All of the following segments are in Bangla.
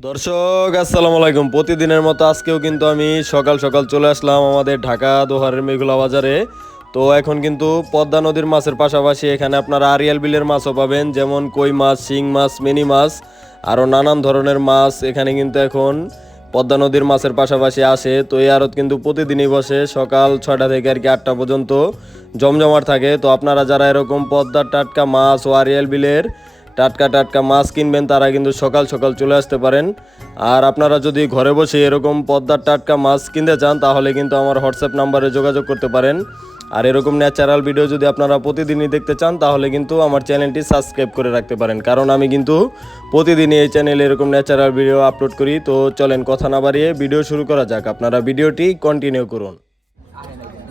দর্শক, আসসালামু আলাইকুম। প্রতিদিনের মতো আজকেও কিন্তু আমি সকাল সকাল চলে আসলাম আমাদের ঢাকা দোহারের মেঘুলা বাজারে। তো এখন কিন্তু পদ্মা নদীর মাছের পাশাপাশি এখানে আপনারা আরিয়াল বিলের মাছও পাবেন, যেমন কই মাছ, শিং মাছ, মিনি মাছ, আরও নানান ধরনের মাছ এখানে কিন্তু এখন পদ্মা নদীর মাছের পাশাপাশি আসে। তো এই আড়ত কিন্তু প্রতিদিনই বসে, সকাল ছয়টা থেকে আর কি আটটা পর্যন্ত জমজমাট থাকে। তো আপনারা যারা এরকম পদ্মার টাটকা মাছ ও আরিয়াল বিলের টাটকা টাটকা মাছ কিনবেন, তারা কিন্তু সকাল সকাল চলে আসতে পারেন। আর আপনারা যদি ঘরে বসে এরকম পদ্মার টাটকা মাছ কিনতে চান, তাহলে কিন্তু আমার হোয়াটসঅ্যাপ নাম্বারে যোগাযোগ করতে পারেন। আর এরকম ন্যাচারাল ভিডিও যদি আপনারা প্রতিদিনই দেখতে চান, তাহলে কিন্তু আমার চ্যানেলটি সাবস্ক্রাইব করে রাখতে পারেন। কারণ আমি কিন্তু প্রতিদিনই এই চ্যানেলে এরকম ন্যাচারাল ভিডিও আপলোড করি। তো চলেন কথা না বাড়িয়ে ভিডিও শুরু করা যাক। আপনারা ভিডিওটি কন্টিনিউ করুন।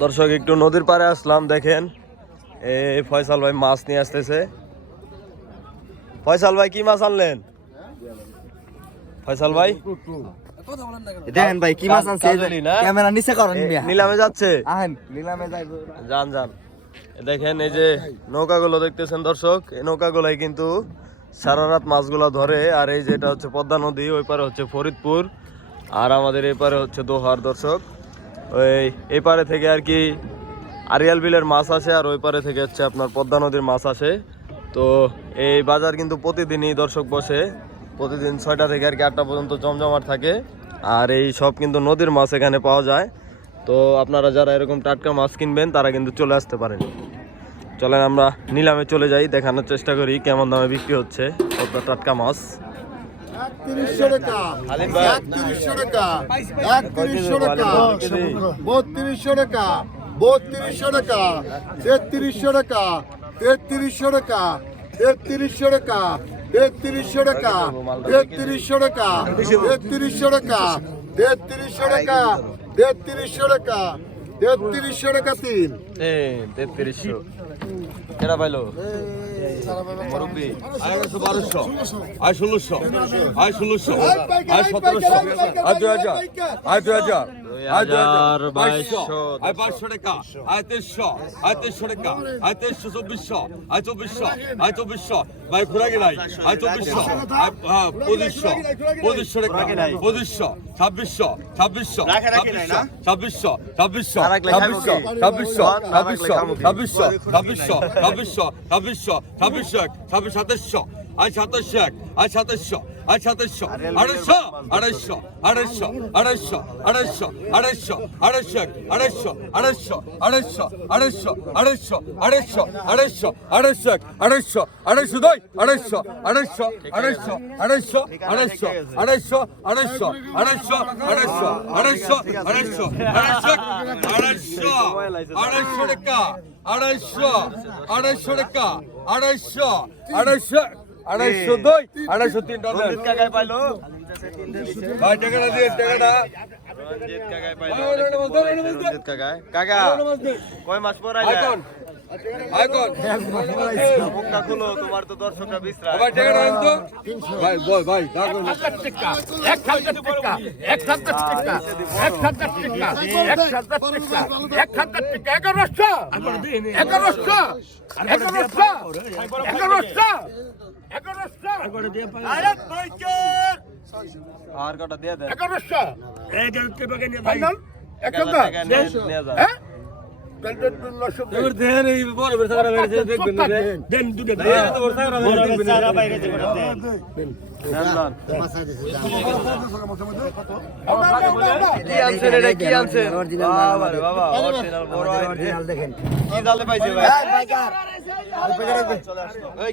দর্শক, একটু নদীর পাড়ে আসলাম, দেখেন। এই ফয়সাল ভাই মাছ নিয়ে আসতেছে। ফয়সাল ভাই, কি মাছ আনলেন? ফয়সাল ভাই? দেখেন ভাই কি মাছ আনছে? ক্যামেরা নিচে করেন নিলামে যাচ্ছে? আহেন নিলামে যাইব। যান যান। দেখেন এই যে নৌকাগুলো দেখতেছেন দর্শক এই নৌকাগুলাই কিন্তু সারা রাত মাছগুলো ধরে আর এই যে এটা হচ্ছে পদ্মা নদী ওই পারে হচ্ছে ফরিদপুর আর আমাদের এই পারে হচ্ছে দোহার দর্শক। ওই এই পারে থেকে আর কি আরিয়াল বিলের মাছ আসে আর ওই পারে থেকে হচ্ছে আপনার পদ্মা নদীর মাছ আসে। তো এই বাজার কিন্তু প্রতিদিনই দর্শক বসে। প্রতিদিন ছয়টা থেকে আর কি আটটা পর্যন্ত জমজমাট থাকে। আর এই সব কিন্তু নদীর মাছ এখানে পাওয়া যায়। তো আপনারা যারা এরকম টাটকা মাছ কিনবেন তারা কিন্তু চলে আসতে পারেন। চলেন আমরা নিলামে চলে যাই দেখানোর চেষ্টা করি কেমন দামে বিক্রি হচ্ছে পদ্মা টাটকা মাছ? বত্রিশশো টাকা। বত্রিশশো টাকা। তেত্রিশশো টাকা। তেত্রিশশো টাকা। তেত্রিশশো টাকা। তেত্রিশশো টাকা তেত্রিশশো টাকা তেত্রিশশো টাকা তেত্রিশশো টাকা তেত্রিশশো টাকা তেত্রিশশো টাকা তিন। তেত্রিশশো। কেনা পাইলো? বারোশো আয় ষোলোশো আয় ষোলোশো আয় সতেরোশো আয় দুই হাজার আয় দুই হাজার আয় বাইশশো টাকা আয় তেইশশো আয় তেইশশো টাকা আয় তেইশশো চব্বিশশো আয় চব্বিশশো আয় চব্বিশশো ভাই ঘুরা গেলাই আয় চব্বিশশো হ্যাঁ পঁচিশশো পঁচিশশো টাকা পঁচিশশো ছাব্বিশশো ছাব্বিশশো ছাব্বিশশো ছাব্বিশশো ছাব্বিশশো ছাব্বিশশো ছাব্বিশশো ছাব্বিশশো ছাব্বিশশো ছাব্বিশশো ছাব্বিশশো ছাব্বিশশো ছাব্বিশ সাতাশশো আয় সাতাশশো এক আয় সাতাশশো আয় সাতাশশো আড়াইশো আড়াইশো আড়াইশো আড়াইশো আড়াইশো আড়াইশো আড়াইশো এক আড়াইশো আড়াইশো আড়াইশো আড়াইশো আড়াইশো আড়াইশো আড়াইশো আড়াইশো এক আড়াইশো আড়াইশো দুই আড়াইশো আড়াইশো আড়াইশো আড়াইশো আড়াইশো আড়াইশো আড়াইশো আড়াইশো আড়াইশো আড়াইশো আড়াইশো আড়াইশো আড়াইশো আড়াইশো টাকা আড়াইশো আড়াইশো টাকা আড়াইশো আড়াইশো আড়াইশো দুই আড়াইশো তিন টাকা পাইলো? ভাই টাকাটা দিয়ে টাকাটা। কাকা কাকা কয় মাস পর তোমার তো দর্শকরা বিশ্রাম ভাই টাকাটা তো ভাই বল ভাই টাকা এক হাজার টাকা এক হাজার টাকা এক হাজার টাকা এক হাজার টাকা এক হাজার টাকা এগারোশো এগারোশো এগারোশো এগারোশো এগারোশো আরে কটা দিয়ে দেন এগারোশো ফাইনাল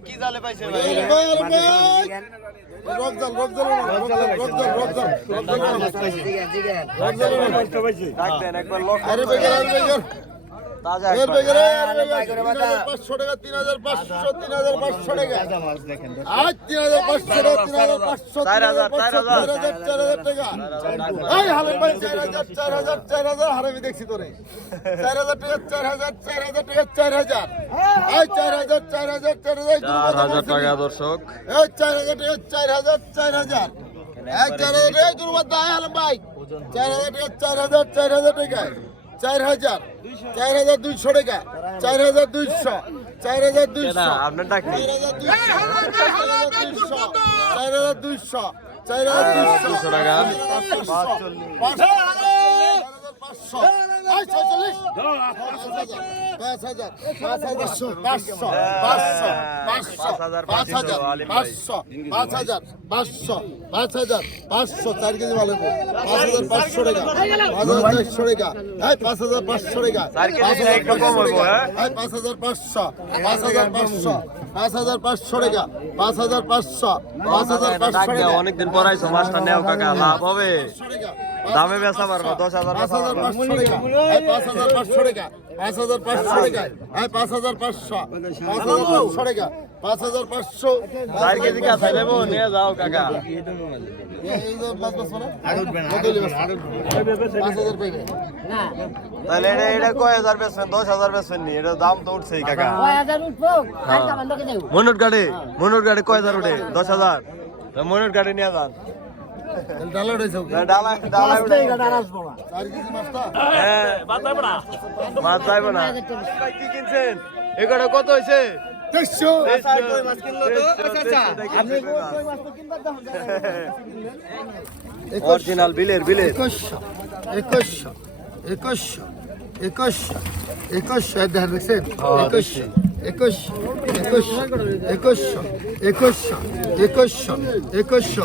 কি জালে পাইছে একবার লক আরে বেগার বেগার দেখছি তোরে। চার হাজার টাকা, চার হাজার, চার হাজার টাকা, চার হাজার। এই চার হাজার, চার হাজার, চার হাজার, টাকা। দর্শক চার হাজার টাকা, চার হাজার, চার হাজার। এই চার হাজার টাকা। চার হাজার টাকা, চার হাজার, চার হাজার টাকা। চার হাজার। চার হাজার দুইশো টাকা। চার হাজার দুইশো। চার হাজার দুইশো। চার হাজার দুইশো। চার হাজার দুইশো। টাকা। পাঁচশো। অনেকদিন পরে সমাজটা নেওয়া কাকা। লাভ হবে। দামে বেচা পারব দশ হাজার পাঁচ হাজার পাঁচশো টাকা। পাঁচ হাজার পাঁচশো টাকা। পাঁচ হাজার পাঁচশো টাকা। পাঁচ হাজার পাঁচশো। পাঁচ হাজার পাঁচশো টাকা। পাঁচ হাজার পাঁচশো। চার কেজি কাঁচা নেব নিয়ে যাও কাকা। তাহলে এটা এটা কয় হাজার বেচবেন দশ হাজার বেচবেন নি? এটা দাম তো উঠছেই কাকা। দেবো। মনুর গাড়ি মনুর গাড়ি কয় হাজার উঠে? দশ হাজার। মনুর গাড়ি নিয়ে যান। ডালা রইছে ডালা ডালা উঠাই অরিজিনাল বিলের বিলের। একুশশো একুশশো একুশশো একুশশো একুশশো। দেখেন দেখছেন? একুশশো একুশশো একুশশো একুশশো একুশশো একুশশো একুশশো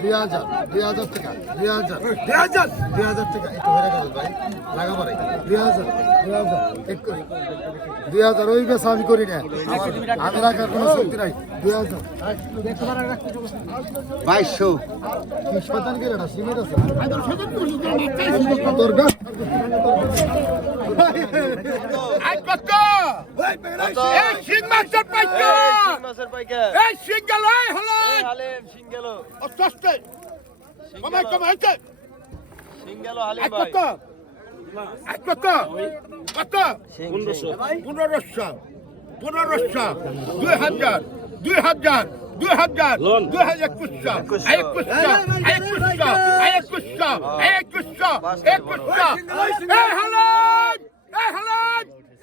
দুই হাজার টাকা দুই হাজার টাকা দুই হাজার দুই হাজার। দুই হাজার টাকা একটু হেরে গেল ভাই লাগা পরে দুই হাজার দুই হাজার একটু দুই হাজার ওই বেশ আমি করি না। আমি রাখার কোনো শক্তি নাই। দুই হাজার। বাইশশো। শতান গেলে না সিমেন্ট আছে? তোর ব্যাস এই শিং মাছের পাইকা। শিং মাছের পাইকা। এই শিং গেল এই হলো হালেম শিং গেল অস্তে। কমাই কমাই কে শিং গেল হালেম ভাই। এক কত? কত? 1500 1500 1500 2000 2000 দুই হাজার। দুই হাজার। কুসা এক কুসা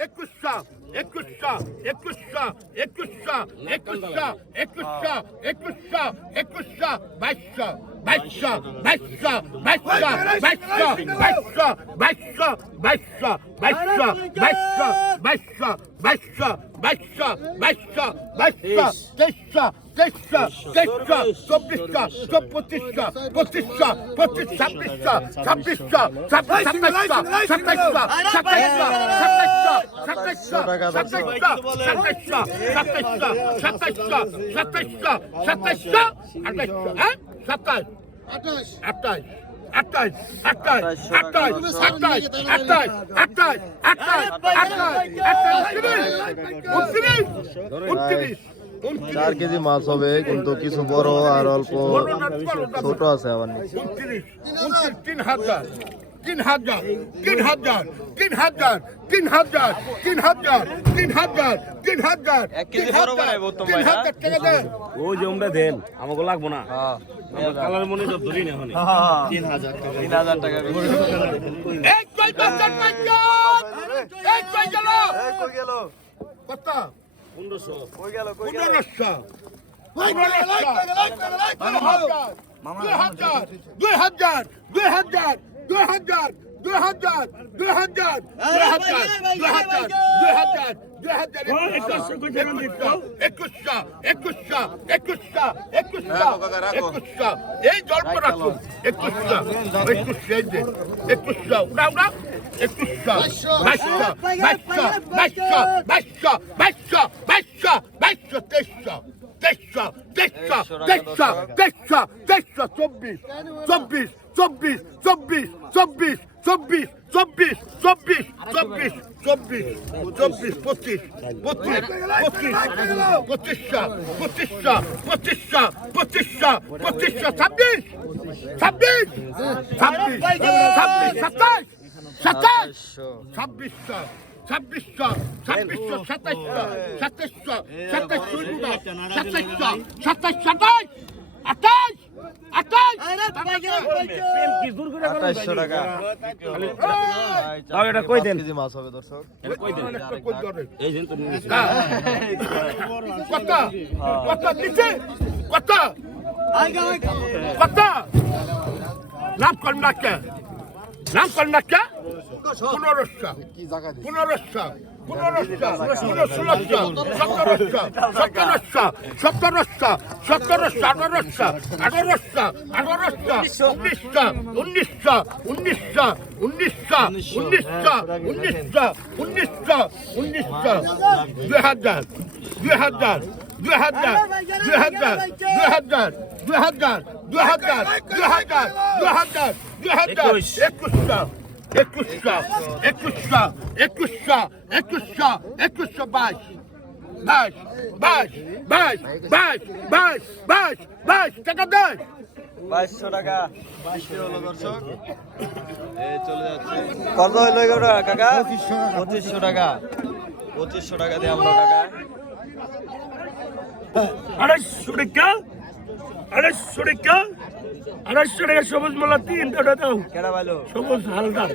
এক কুসা একুশশো একুশশো একুশশো একুশশো একুশশো একুশশো একুশশো বাইশশো বাইশশো বাইশশো বাইশশো বাইশশো বাইশশো বাইশশো বাইশশো বাইশশো বাইশশো বাইশশো বাইশশো বাইশশো বাইশশো বাইশশো তেইশশো তেইশশো তেইশশো চব্বিশশো চব্বিশশো পঁচিশশো পঁচিশ ছাব্বিশশো ছাব্বিশশো ছাব্বিশ সাতাইশশো সাতাইশশো সাতাইশশো সাতাইশশো সাতাইশশো সাতাইশশো সাতাইশশো সাতাইশশো সাতাইশশো সাতাইশশো আঠাইশশো হ্যাঁ সাতাইশ আঠাশ আটাই আটাই আটাই আটাই আটাই আটাই আটাই আটাই আটাই আটাই উনত্রিশ উনত্রিশ চার কেজি মাছ হবে কিন্তু কিছু বড় আর অল্প ছোট আছে আবার তিন হাজার তিন হাজার তিন হাজার তিন হাজার তিন হাজার তিন হাজার তিন হাজার তিন হাজার তিন টাকা দেন ও দেন আমাকে লাগবো না। হ্যাঁ। কালার মনে সব ধরি না এখন তিন হাজার টাকা। তিন হাজার টাকা কয় গেল? এই, কই গেল? কত? এই গল্প রাখুন। একুশটা একুশ একুশটা উড়া উড়া একুশশো বাইশশো বাইশশো বাইশশো বাইশশো বাইশশো বাইশশো বাইশশো তেইশশো তেইশশো তেইশশো তেইশশো তেইশশো তেইশশো চব্বিশ চব্বিশ চব্বিশ চব্বিশ চব্বিশ চব্বিশ চব্বিশ চব্বিশ চব্বিশ চব্বিশ চব্বিশ পঁচিশ পঁচিশ পঁচিশ পঁচিশশো পঁচিশশো পঁচিশশো পঁচিশশো পঁচিশশো ছাব্বিশ ছাব্বিশ ছাব্বিশ ছাব্বিশ সাতাশ সাতাশশো ছাব্বিশশো ছাব্বিশশো ছাব্বিশশো সাতাশশো সাতাশশো সাতাশশো সাতাশশো সাতাশ সাতাশ আঠাশ কত? লাভ করবেন নাম কর না কে নাম কর না কে পনেরোশো পনেরোশো দুই হাজার দুই হাজার দুই হাজার দুই হাজার দুই হাজার দুই হাজার দুই হাজার দুই হাজার দুই হাজার দুই হাজার একুশশো একুশশো একুশশো একুশশো একুশশো একুশশো বাইশ বাইশ বাইশ বাইশ বাইশ বাইশ বাইশ বাইশ টাকা দেয় বাইশশো টাকা। দর্শক। এই চলে যাচ্ছে। কত হইল কাকা? পঁচিশশো টাকা। পঁচিশশো টাকা। দিয়ে আমরা টাকা। আড়াইশো টাকা আড়াইশো টাকা। আড়াইশো টাকা সবুজ মোলা তিন টাকা দাও। কেডা পাইলো? সবুজ হালদার।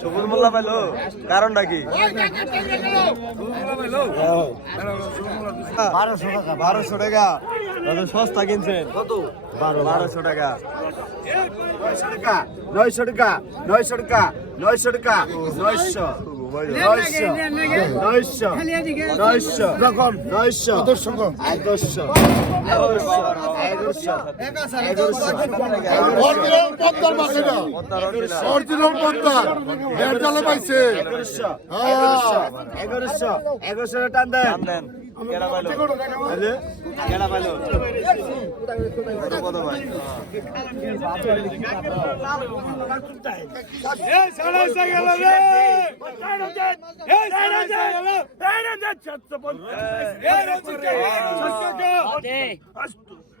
সবুজ মোল্লা পাইলো। কারণটা কি? বারোশো টাকা বারোশো টাকা। সস্তা কিনছেন? কত? বারোশো টাকা। নয়শো টাকা নয়শো টাকা নয়শো টাকা নয়শো নয়শো নয়শো। এগারোশো এগারোশো টান দেন কেডা পাইলো। কেডা পাইলো। কত ভাই? এই সাড়ে গেল রে। এই সাড়ে গেল। এই রে 750 এই রে 750 আস্তু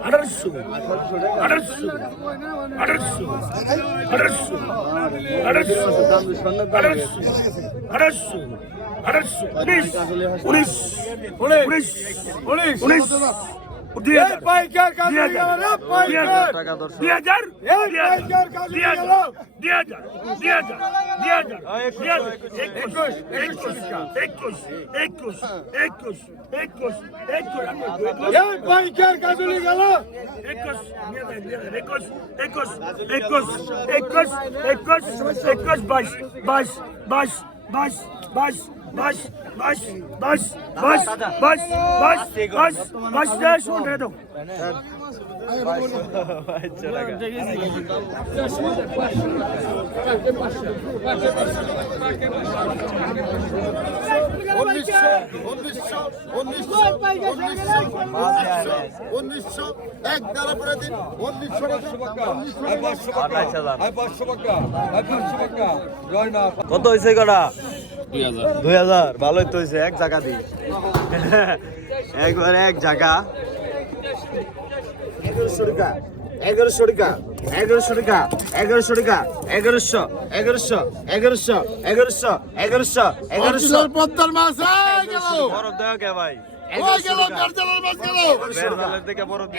আড়াইশো আড়াইশো আড়াইশো আড়াইশো আড়াইশো আড়াইশো আড়াইশো আড়াইশো উনিশ উনিশ উনিশ উনিশ উনিশ দুই হাজার দুই হাজার দুই হাজার টাকা দর্শক দুই হাজার দুই হাজার দুই হাজার দুই হাজার দুই হাজার দুই হাজার দুই হাজার একুশ একুশ একুশ একুশ একুশ একুশ একুশ পাইকার কাজলি গেল একুশ একুশ একুশ একুশ একুশ একুশ একুশ বাইশ বাইশ বাইশ বাইশ বাইশ বাইশ বাইশ বাইশ বাইশ বাইশ বাইশ বাইশ বাইশ শুনে দাও। বাইশশো উনিশশো উনিশশো উনিশশো উনিশশো উনিশশো এক দ্বারা করে দিন উনিশশো কত হয়েছে কটা দুই হাজার। ভালোই তো হয়েছে এক জায়গা দিই একবার এক জায়গা। এগারোশো টাকা এগারোশো টাকা এগারোশো টাকা এগারোশো টাকা এগারোশো এগারোশো এগারোশো এগারোশো এগারোশো এগারোশো। পদ্মার মাছ গেল। বরফ দেওয়া কে ভাই।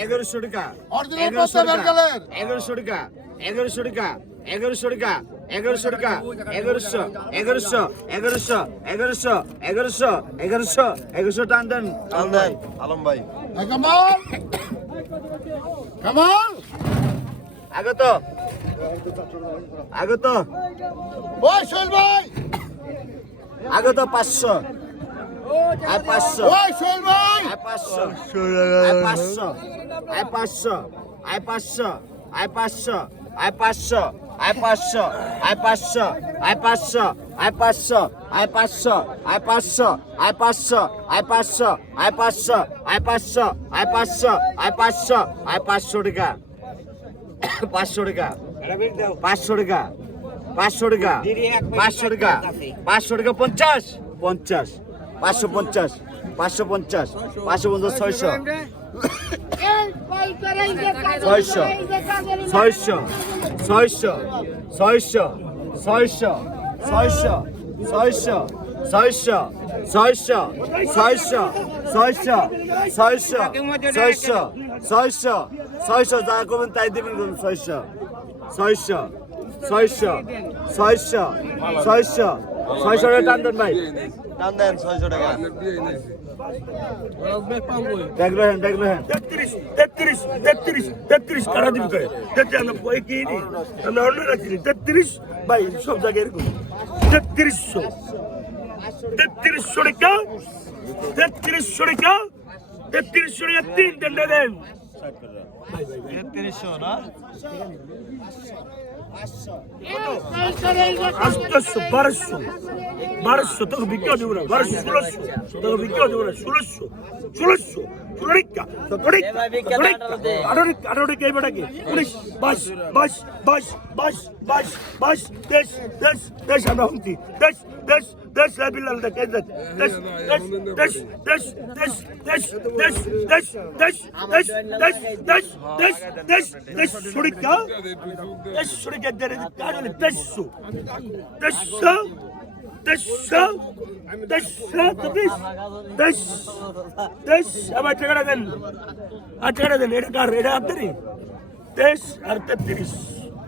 এগারোশো টাকা। এগারোশো টাকা এগারোশো টাকা এগারোশো টাকা এগারোশো টাকা এগারোশো এগারোশো এগারোশো এগারোশো এগারোশো এগারোশো এগারোশো টান দেন। টান দেন আলম ভাই। কামাল! কামাল! আগত আগত। ওই শৈল ভাই! আগত পাঁচশো আয় পাঁচশো। ওই শৈল ভাই! আয় পাঁচশো আয় পাঁচশো আয় পাঁচশো আয় পাঁচশো আয় পাঁচশো আয় পাঁচশো। আয় পাঁচশো আয় পাঁচশো আয় পাঁচশো আয় পাঁচশো আয় পাঁচশো আয় পাঁচশো আয় পাঁচশো আয় পাঁচশো আয় পাঁচশো আয় পাঁচশো আয় পাঁচশো আয় পাঁচশো আয় পাঁচশো টাকা পাঁচশো টাকা পাঁচশো টাকা পাঁচশো টাকা পাঁচশো টাকা পাঁচশো টাকা পঞ্চাশ পঞ্চাশ পাঁচশো পঞ্চাশ পাঁচশো পঞ্চাশ পাঁচশো পঞ্চাশ ছয়শো ছয়শো ছয়শো ছয়শো ছয়শো ছয়শো ছয়শো ছয়শো ছয়শো ছয়শো ছয়শো ছয়শো ছয়শো ছয়শো ছয়শো ছয়শো যা করবেন তাই দেবেন করুন ছয়শো ছয়শো ছয়শো ছয়শো ছয়শো ছয়শো টান দেন ভাই টান দেন ছয়শো টাকা। তেত্রিশ তেত্রিশ তেত্রিশ তেত্রিশ কারা দিবি আমরা কিনি আমরা অন্য রাখছি তেত্রিশ ভাই সব জায়গায় এরকম। তেত্রিশশো। তেত্রিশশো টাকা তেত্রিশশো টাকা তেত্রিশশো টাকা তিন দেন। তেত্রিশশো না? আটশো বারোশো বারোশো, তোকে বিক্রি দেবো না, বারোশো, ষোলোশো, তোকে বিক্রি দেবো না, ষোলোশো ষোলোশো ষোলোটিকা তোটিকা আঠারোটিকা আঠারোটিকা এই বেটাকে, উনিশ, বাইশ বাইশ বাইশ বাইশ বাইশ বাইশ তেইশ তেইশ তেইশ আমরা হুমতি তেইশ তেইশ তেইশ লাইবিল্লাল দেখ এই দেখ তেইশ তেইশ তেইশ তেইশ তেইশ তেইশ তেইশ তেইশ তেইশ তেইশ তেইশ তেইশ তেইশ তেইশ ষোটিকা তেইশ ষোটিকা দেড় কাজলে তেইশশো তেইশশো তেইশশো তেইশশো তেইশ তেইশ তেইশ আবার টাকাটা দেন আর টাকাটা দেন এটা কার এটা আপনারই তেইশ আর তেত্রিশ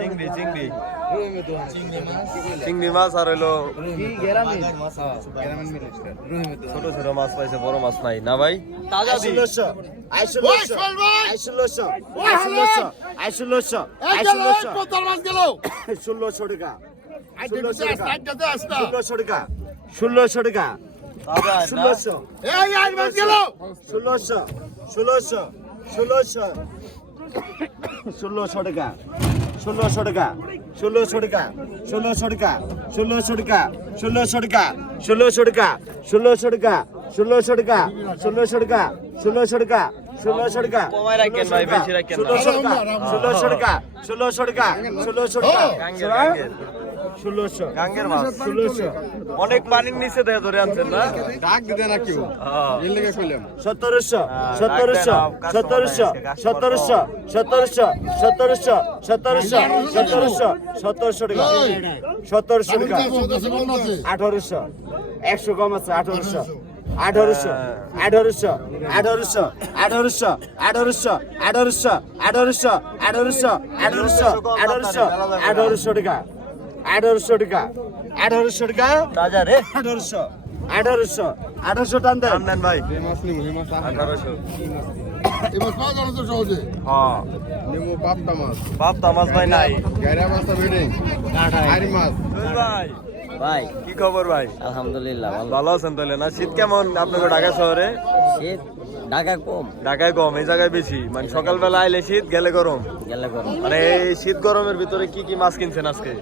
চিংড়ি চিংড়ি চিংড়ি মাছ আর হইল ছোট ছোট মাছ পাইছে বড় মাছ নাই। না ভাই? তাজা ষোলোশো। টাকা। ষোলোশো টাকা। ষোলোশো টাকা। ষোলোশো টাকা। তাজা না? ষোলোশো। ষোলোশো। ষোলোশো। ষোলোশো টাকা ষোলোশো টাকা ষোলোশো টাকা ষোলোশো টাকা ষোলোশো টাকা ষোলোশো টাকা ষোলোশো টাকা ষোলোশো টাকা ষোলোশো টাকা ষোলোশো টাকা ষোলোশো টাকা ষোলোশো টাকা। ষোলোশো টাকা ষোলোশো টাকা ষোলোশো টাকা ষোলোশো টাকা ষোলোশো গাঙ্গের মাছ ষোলোশো অনেক পানির নিচে দেখে ধরে আনছেন না ডাক দিতে না কেউ হ্যাঁ। সতেরোশো সতেরোশো সতেরোশো সতেরোশো সতেরোশো সতেরোশো সতেরোশো সতেরোশো সতেরোশো টাকা সতেরোশো টাকা আঠারোশো একশো কম আছে আঠারোশো আঠারোশো আঠারোশো আঠারোশো আঠারোশো আঠারোশো আঠারোশো আঠারোশো আঠারোশো আঠারোশো আঠারোশো আঠারোশো টাকা আঠারোশো টাকা। আঠারোশো টাকা? রাজা রে। আঠারোশো। আঠারোশো। আঠারোশো টান দেন। নেন ভাই। আঠারোশো। বাপটা হ্যাঁ। মাছ ভাই নাই। গাড়া মাছ নেই মাছ। ভাই। ভাই কি খবর ভাই? আলহামদুলিল্লাহ ভালো। ভালো আছেন তাহলে? না শীত কেমন আপনাদের ঢাকা শহরে? শীত ঢাকা কম। ঢাকায় কম এই জায়গায় বেশি? মানে সকালবেলা আইলে শীত গেলে গরম? গেলে গরম। মানে এই শীত গরমের ভিতরে কি কি মাছ কিনছেন আজকে?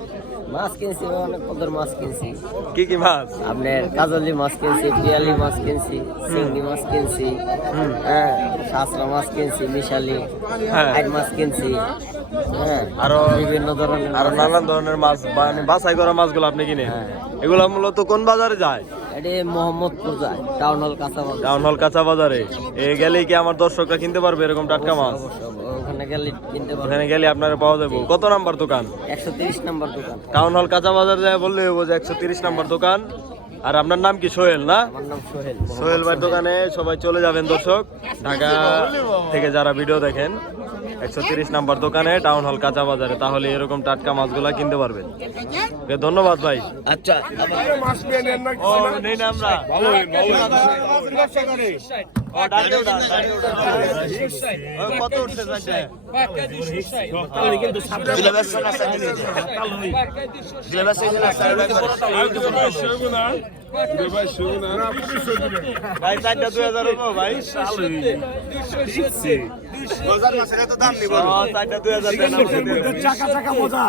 মাছ কিনছি অনেক পদের মাছ কিনছি। কি কি মাছ? আপনার কাজলি মাছ কিনছি পিয়ালি মাছ কিনছি চিংড়ি মাছ কিনছি হ্যাঁ শাসরা মাছ কিনছি মিশালি হ্যাঁ। মাছ কিনছি। আরও বিভিন্ন ধরনের আরও নানান ধরনের মাছ মানে বাছাই করা মাছগুলো আপনি কিনে হ্যাঁ। এগুলো মূলত কোন বাজারে যায়? এটি মোহাম্মদপুর যায় টাউন হল কাঁচা বাজার। টাউন হল কাঁচা বাজারে। এ গেলেই কি আমার দর্শকরা কিনতে পারবে এরকম টাটকা মাছ? ওখানে গেলে কিনতে পারবেন ওখানে গেলে আপনারা পাওয়া যাবে। কত নাম্বার দোকান? নম্বর টাউন হল কাঁচা বাজার যায় বললে হব যে একশো তিরিশ নাম্বার দোকান। আর আপনার নাম কি সোহেল না সোহেল ভাই দোকানে সবাই চলে যাবেন দর্শক ঢাকা থেকে যারা ভিডিও দেখেন একশো তিরিশ নাম্বার দোকানে টাউন হল কাঁচা বাজারে তাহলে এরকম টাটকা মাছগুলা কিনতে পারবেন ধন্যবাদ ভাই আচ্ছা কত উঠছে ভাই চারটা দুই হাজার ভাই মজা